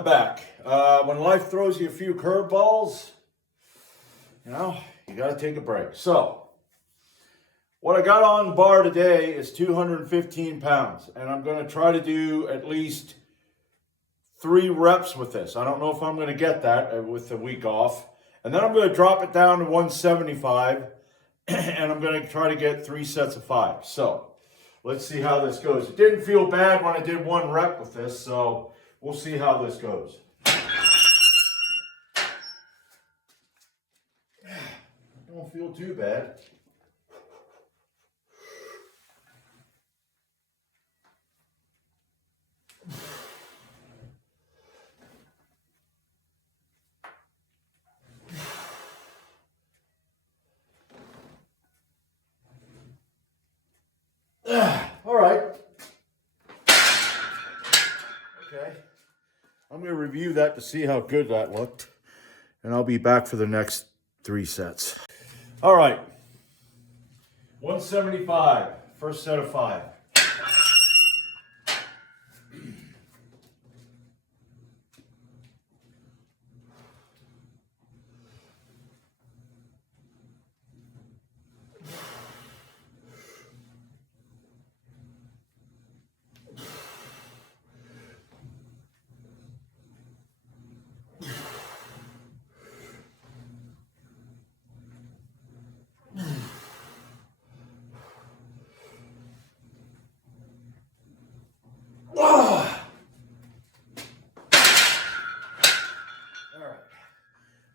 I'm back. When life throws you a few curveballs, you know, you got to take a break. So, what I got on the bar today is 215 pounds, and I'm going to try to do at least 3 reps with this. I don't know if I'm going to get that with the week off. And then I'm going to drop it down to 175, and I'm going to try to get 3 sets of 5. So, let's see how this goes. It didn't feel bad when I did 1 rep with this, so we'll see how this goes. Don't feel too bad. All right. Okay. I'm going to review that to see how good that looked. And I'll be back for the next 3 sets. All right. 175. First set of 5.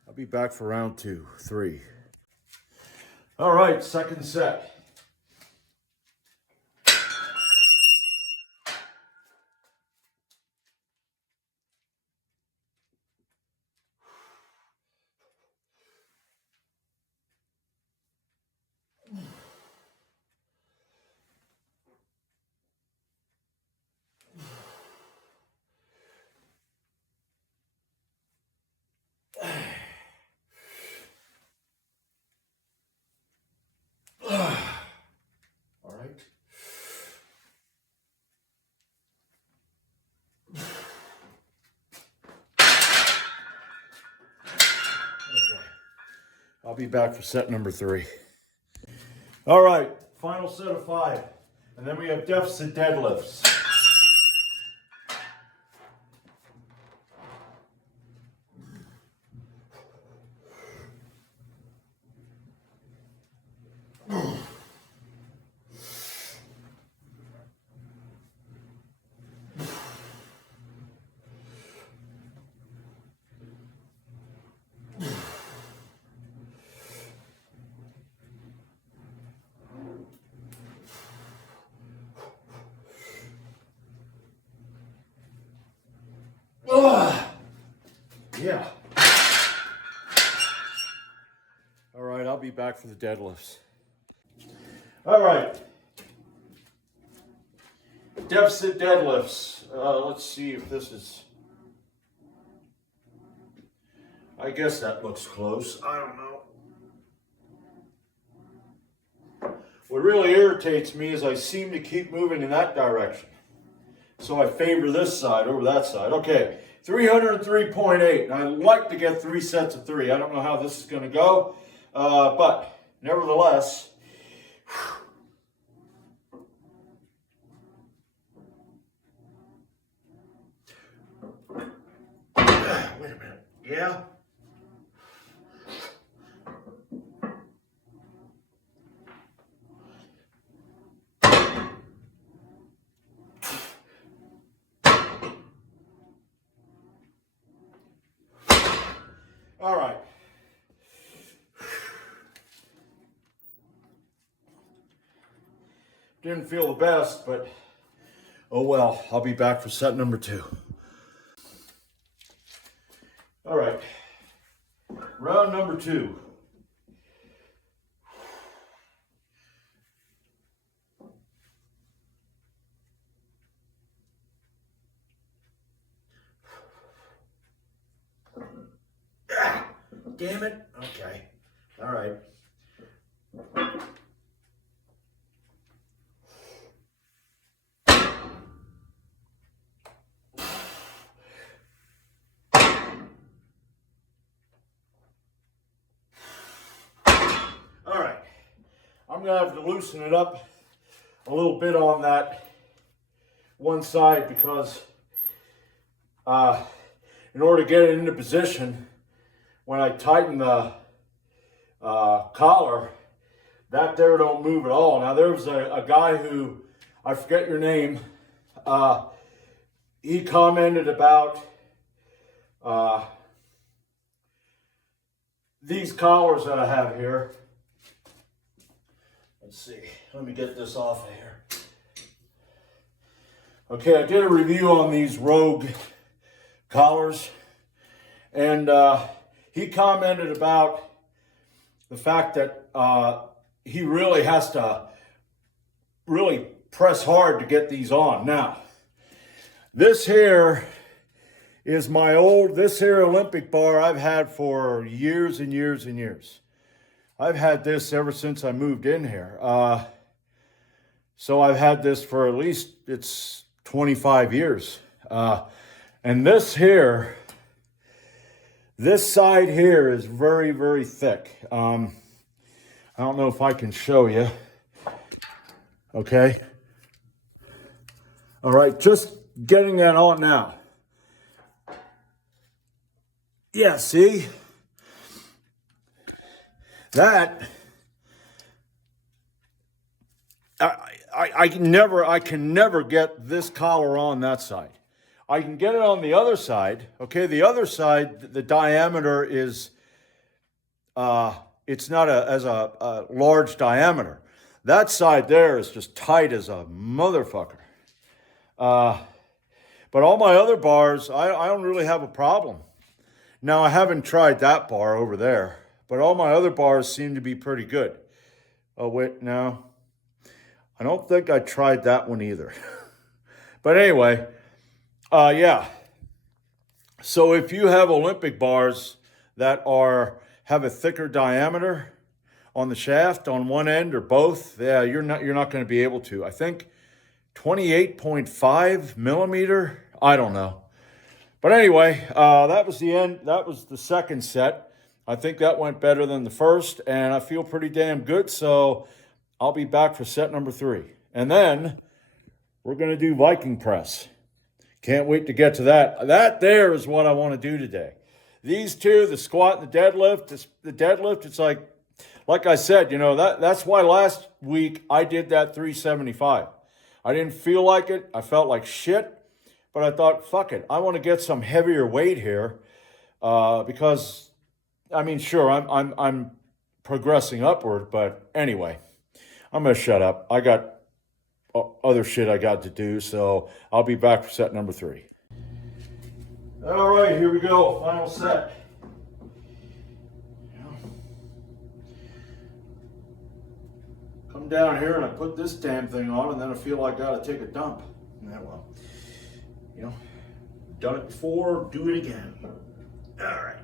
I'll be back for round 2, 3. All right, second set. All right. Okay. I'll be back for set number 3. All right, final set of 5. And then we have deficit deadlifts. Yeah. All right, I'll be back for the deadlifts. All right. Deficit deadlifts. Let's see if this is... I guess that looks close. I don't know. What really irritates me is I seem to keep moving in that direction. So I favor this side over that side. Okay, 303.8. I'd like to get 3 sets of 3. I don't know how this is going to go, but nevertheless. Wait a minute. Yeah? All right. Didn't feel the best, but oh well. I'll be back for set number 2. All right. Round number 2. Damn it. Okay. All right. gonna have to loosen it up a little bit on that one side because in order to get it into position, when I tighten the collar, that there don't move at all. Now there was a guy who, I forget your name, he commented about these collars that I have here. Let's see, let me get this off of here. Okay, I did a review on these Rogue collars, and he commented about the fact that he really has to really press hard to get these on. Now, this here is my old, this here Olympic bar I've had for years and years and years. I've had this ever since I moved in here. So I've had this for at least, it's 25 years. And this here, this side here is very, very thick. I don't know if I can show you. Okay. All right, just getting that on now. Yeah, see? That, I can never get this collar on that side. I can get it on the other side. Okay, the other side, the diameter is, it's not a large diameter. That side there is just tight as a motherfucker. But all my other bars, I don't really have a problem. Now, I haven't tried that bar over there, but all my other bars seem to be pretty good. Oh, wait, no. I don't think I tried that one either. But anyway, yeah. So if you have Olympic bars that have a thicker diameter on the shaft on one end or both, yeah, you're not going to be able to. I think 28.5 millimeter. I don't know. But anyway, that was the end. That was the second set. I think that went better than the first, and I feel pretty damn good. So I'll be back for set number 3. And then we're going to do Viking Press. Can't wait to get to that. That there is what I want to do today. These two, the squat and the deadlift, it's like I said, you know, that's why last week I did that 375. I didn't feel like it. I felt like shit. But I thought, fuck it. I want to get some heavier weight here because, I mean, sure, I'm progressing upward. But anyway, I'm going to shut up. I got other shit I got to do. So I'll be back for set number 3. All right, here we go. Final set. Come down here and I put this damn thing on and then I feel like I got to take a dump. Yeah, well. You know, done it before, do it again. All right.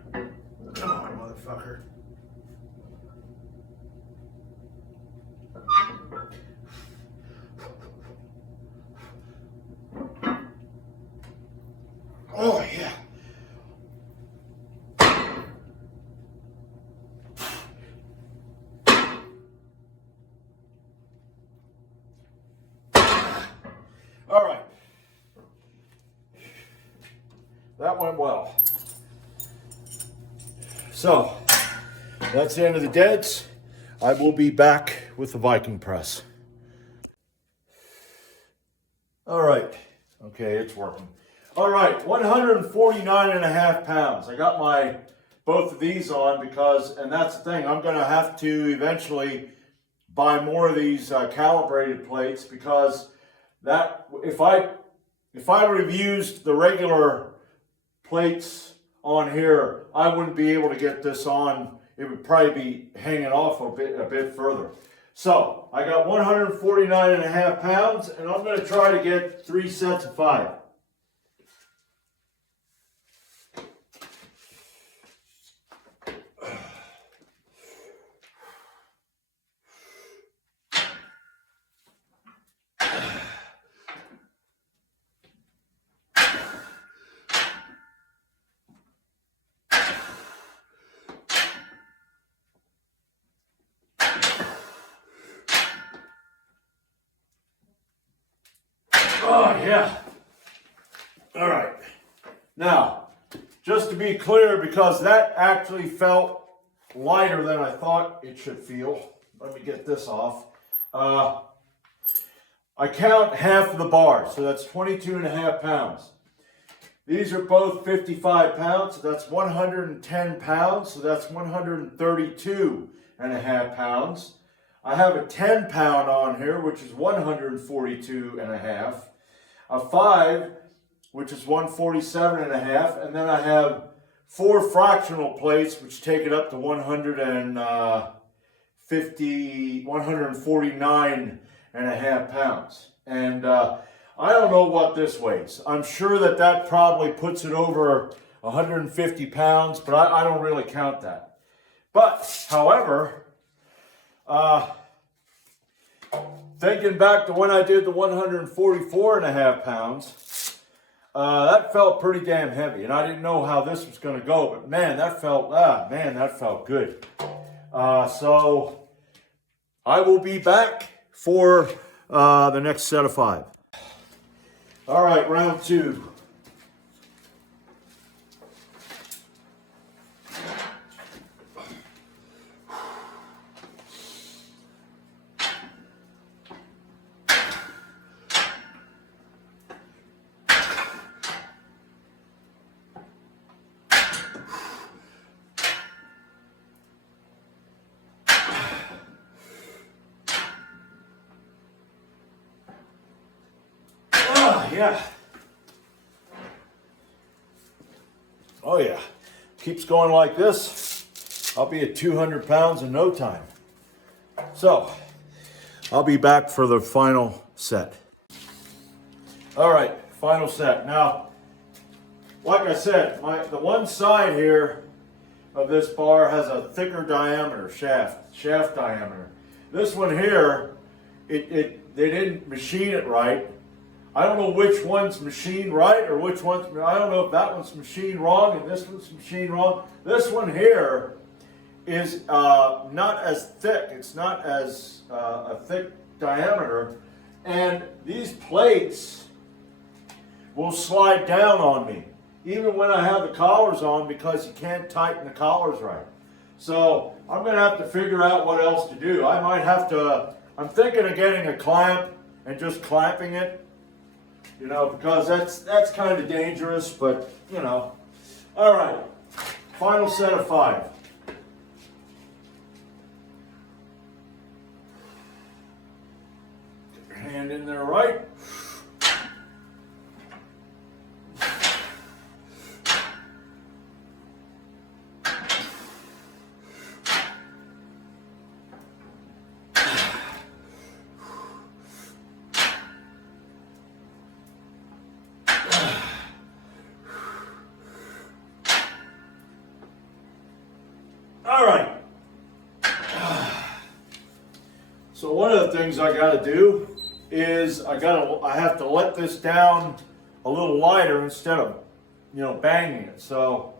Come on, motherfucker. Oh, yeah. All right. That went well. So, that's the end of the deads. I will be back with the Viking Press. All right. Okay, it's working. All right, 149 and a half pounds. I got both of these on because, and that's the thing, I'm going to have to eventually buy more of these calibrated plates because that, if I would have used the regular plates on here, I wouldn't be able to get this on. It would probably be hanging off a bit further. So I got 149 and a half pounds, and I'm going to try to get 3 sets of 5. yeah. All right. Now, just to be clear, because that actually felt lighter than I thought it should feel. Let me get this off. I count half of the bar, so that's 22.5 pounds. These are both 55 pounds, so that's 110 pounds, so that's 132.5 pounds. I have a 10 pound on here, which is 142.5. A 5, which is 147.5, and then I have 4 fractional plates, which take it up to 149.5 pounds. And I don't know what this weighs. I'm sure that probably puts it over 150 pounds, but I don't really count that. But, however, thinking back to when I did the 144.5 pounds, that felt pretty damn heavy, and I didn't know how this was going to go, but man, that felt good. So I will be back for the next set of 5. All right, round 2. Yeah. Oh yeah. Keeps going like this, I'll be at 200 pounds in no time. So, I'll be back for the final set. All right, final set. Now, like I said, the one side here of this bar has a thicker diameter, shaft diameter. This one here, they didn't machine it right. I don't know which one's machined right or which one's, I don't know if that one's machined wrong and this one's machined wrong. This one here is not as thick. It's not as a thick diameter. And these plates will slide down on me, even when I have the collars on, because you can't tighten the collars right. So I'm going to have to figure out what else to do. I might have to, I'm thinking of getting a clamp and just clamping it. You know, because that's kind of dangerous, but, you know. All right, final set of 5. Get your hand in there right. All right. So one of the things I got to do is I have to let this down a little lighter instead of, you know, banging it. So,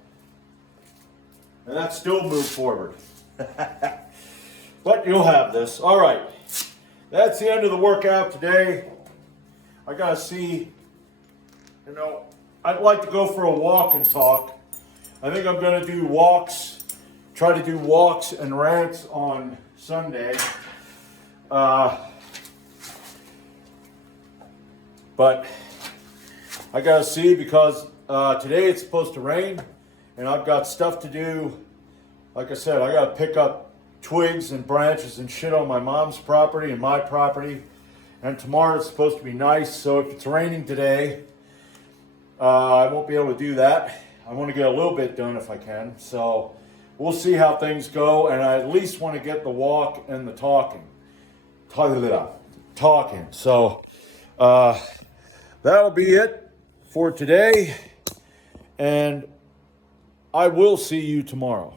and that still moved forward. But you'll have this. All right. That's the end of the workout today. I got to see, you know, I'd like to go for a walk and talk. I think I'm going to do walks. Try to do walks and rants on Sunday. But I gotta see, because today it's supposed to rain and I've got stuff to do. Like I said, I gotta pick up twigs and branches and shit on my mom's property and my property. And tomorrow it's supposed to be nice, so if it's raining today, I won't be able to do that. I want to get a little bit done if I can. So we'll see how things go, and I at least want to get the walk and the talking. So that'll be it for today, and I will see you tomorrow.